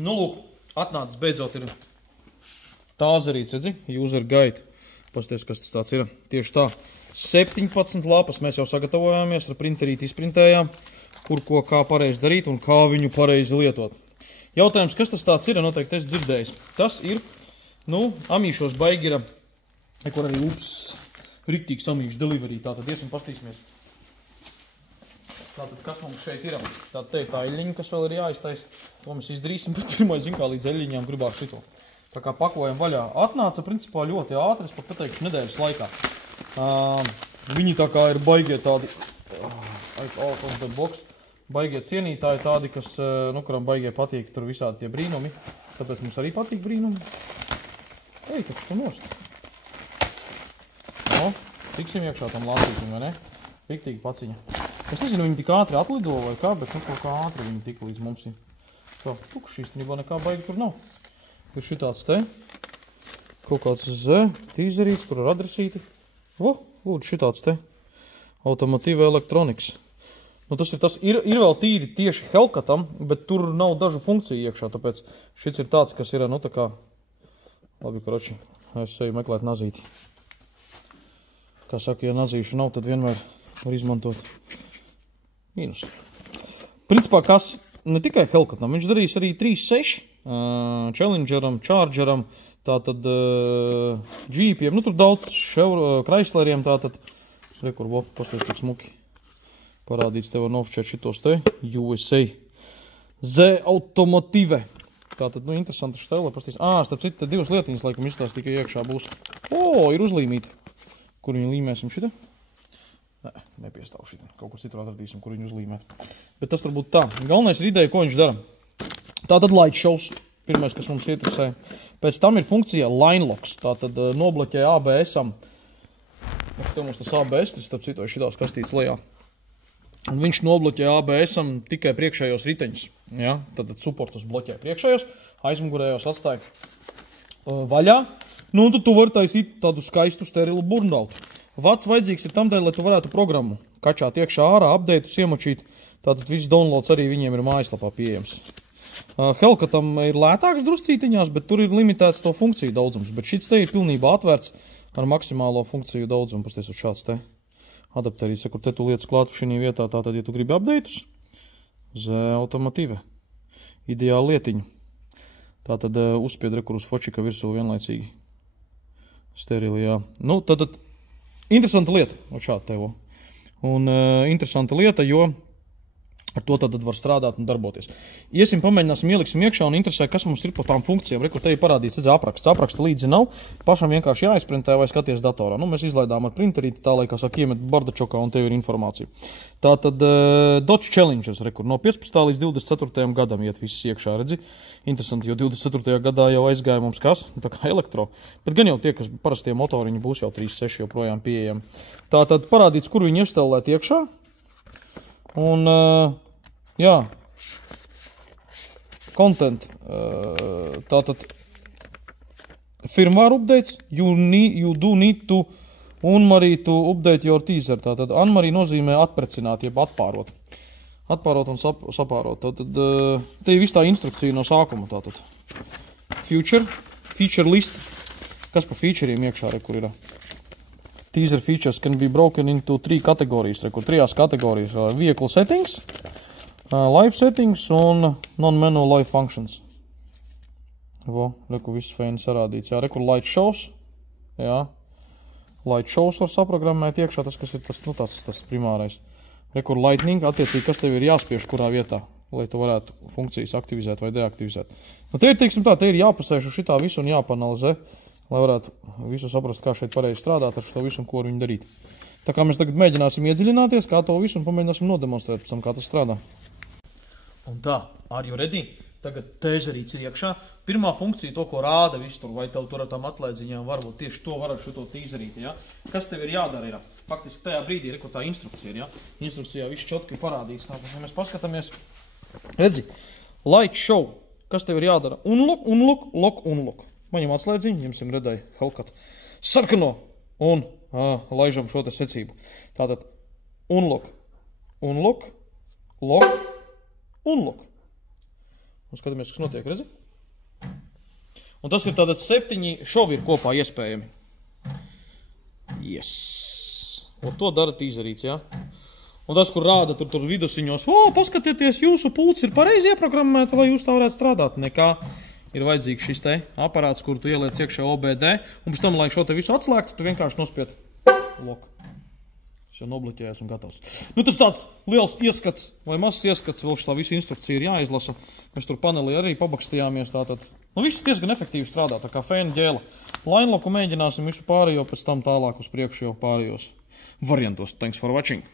Nu, lūk, atnācis beidzot ir tāzerīts, redzi, user guide. Pasties, kas tas tāds ir. Tieši tā, 17 lapas mēs jau sagatavojāmies, ar printerīti izprintējām, kur ko kā pareizi darīt un kā viņu pareizi lietot. Jautājums, kas tas tāds ir, noteikti es dzirdējis. Tas ir, nu, amīšos baigi ir, kur arī riktīgs amīšu delivery, tātad iesim pastīsimies. Tātad, kas mums šeit ir? Tātad te ir tā eļļiņa, kas vēl ir jāiztais. To mēs izdarīsim, bet pirmais, zin kā, līdz eļļiņām gribās šito. Tā kā pakojam vaļā. Atnāca, principā, ļoti ātri, es pat pateikšu nedēļas laikā. Viņi tā kā ir baigie tādi, out of the box, baigie cienītāji tādi, kas, nu, kuram baigie patīk tur visādi tie brīnumi. Tāpēc mums arī patīk brīnumi. Ej, taču tu nost. No, tiksim iekšā tam lācītim, vai ne? Riktīgi paciņa. Es nezinu, viņi tik ātri atlido vai kā, bet nu kaut kā ātri viņi tika līdz mums ir. Tā, tukšs īstenībā nekā baigi tur nav. Ir šitāds te. Kaut kāds tīzerīts, tur ar adresīti. Lūdzu, šitāds te. Automotive Electronics. Nu tas ir vēl tīri tieši Hellcatam, bet tur nav dažu funkciju iekšā, tāpēc šits ir tāds, kas ir, nu tā kā, labi, karoči, es eju meklēt nazīti. Kā saka, ja nazīšu nav, tad vienmēr var izmantot. Mīnus. Principā, kas ne tikai Hellcatam, viņš darīs arī 3.6, Challengeram, Chargeram, tātad Jeepiem, nu tur daudz Chrysleriem, tātad, rekur, pasties tik smuki, parādīts tev var nofočēt šitos te, USA, Z Automotive, tātad, nu, interesanta štela, pasties, starp citu, te divas lietiņas, laikam, izstās tikai iekšā būs, ir uzlīmīta, kur viņu līmēsim šita? Nē, nepiestāv šitā. Kaut kur citur atradīsim, kur viņu uzlīmēt. Bet tas tur būtu tā. Galvenais ir ideja, ko viņš dara. Tātad light shows, pirmais, kas mums interesē. Pēc tam ir funkcija line locks. Tātad nobloķē ABS-am. Te mums tas ABS, tas starp citu šitās kastītes lejā. Un viņš nobloķē ABS-am tikai priekšējos riteņus. Ja? Tātad supportus bloķē priekšējos, aizmugurējos atstāja vaļā. Nu, un tu vari taisīt tādu skaistu sterilu burnautu. Vats vajadzīgs ir tam dēļ, lai tu varētu programmu kačāt iekšā ārā, updateitus iemočīt. Tātad viss downloads arī viņiem ir mājaslapā pieejams. Hellcatam ir lētāks druscītiņās, bet tur ir limitēts to funkciju daudzums. Bet šits te ir pilnībā atvērts ar maksimālo funkciju daudzumu. Pasties uz šāds te adapterīs, kur te tu lietas klāt šī vietā. Tātad, ja tu gribi updateitus, Z Automotive. Ideāli lietiņu. Tātad uzspied rekur uz fočika virsū vienlaicīgi. Sterili, jā. Nu, tad interesanta lieta, šāda tevo. Un interesanta lieta, jo ar to tad var strādāt un darboties. Iesim, pamēģināsim, ieliksim iekšā un interesē, kas mums ir par tām funkcijām. Rekur te ir parādīts, redz, apraksts. Apraksta līdzi nav. Pašam vienkārši jāizprintē vai skaties datorā. Nu, mēs izlaidām ar printerīti tā, lai, kā saka, iemet bardačokā un tev ir informācija. Tātad Dodge Challengers, rekur, no 15. līdz 24. gadam iet viss iekšā, redzi. Interesanti, jo 24. gadā jau aizgāja mums kas? Tā kā elektro. Bet gan jau tie, kas parastie motoriņi būs jau 3.6 joprojām pieejami. Tātad parādīts, kur viņi iestēlēt iekšā. Un, jā, content, tātad firmware updates, you do need to unmarry to update your teaser. Tātad unmarry nozīmē atprecināt, jeb atpārot. Atpārot un sapārot. Tātad, te ir viss tā instrukcija no sākuma. Tātad, feature list, kas pa featureiem iekšā, kur ir. Teaser features can be broken into 3 categories, rekur 3 kategorijas. Vehicle settings, live settings un non-menu live functions. Rekur viss fēni sarādīts. Jā, rekur light shows. Jā. Light shows var saprogrammēt iekšā, tas, kas ir tas primārais. Rekur lightning, attiecīgi, kas tev ir jāspiež kurā vietā, lai tu varētu funkcijas aktivizēt vai deaktivizēt. Nu, te ir, teiksim tā, te ir jāpasēž šitā visu un jāpanalizē, lai varētu visu saprast, kā šeit pareizi strādāt ar šo visu un ko ar viņu darīt. Tā kā mēs tagad mēģināsim iedziļināties, kā to visu un pamēģināsim nodemonstrēt pēc tam, kā tas strādā. Un tā, are you ready? Tagad tēzerīts ir iekšā. Pirmā funkcija, to, ko rāda visu tur, vai tev tur ar tām atslēdziņām varbūt tieši to var ar šo tīzerīti, ja? Kas tev ir jādara ir? Faktiski tajā brīdī ir, kur tā instrukcija ir, ja? Instrukcijā viss čotki parādīts. Tāpēc, ja mēs paskatāmies, redzi, light show, kas tev ir jādara? Unlock. Maņem atslēdziņu, ņemsim redēju Hellcat sarkano un laižam šo te secību. Tātad unlock, lock. Un skatāmies, kas notiek, redzi? Un tas ir tādas 7 šovi ir kopā iespējami. Yes. Un to dara tīzerīts, jā? Un tas, kur rāda tur vidusiņos, paskatieties, jūsu pults ir pareizi ieprogrammēta, lai jūs tā varētu strādāt. Nekā ir vajadzīgs šis te aparāts, kur tu ieliec iekšā OBD, un pēc tam, lai šo te visu atslēgtu, tu vienkārši nospied loku. Jau nobloķējās un gatavs. Nu, tas tāds liels ieskats, vai mazs ieskats, vēl šitā visu instrukciju ir jāizlasa. Mēs tur panelī arī pabakstījāmies tātad. Nu, viss diezgan efektīvi strādā, tā kā fēna ģēla. Lainloku mēģināsim visu pārējo, pēc tam tālāk uz priekšu jau pārējos variantos. Thanks for watching!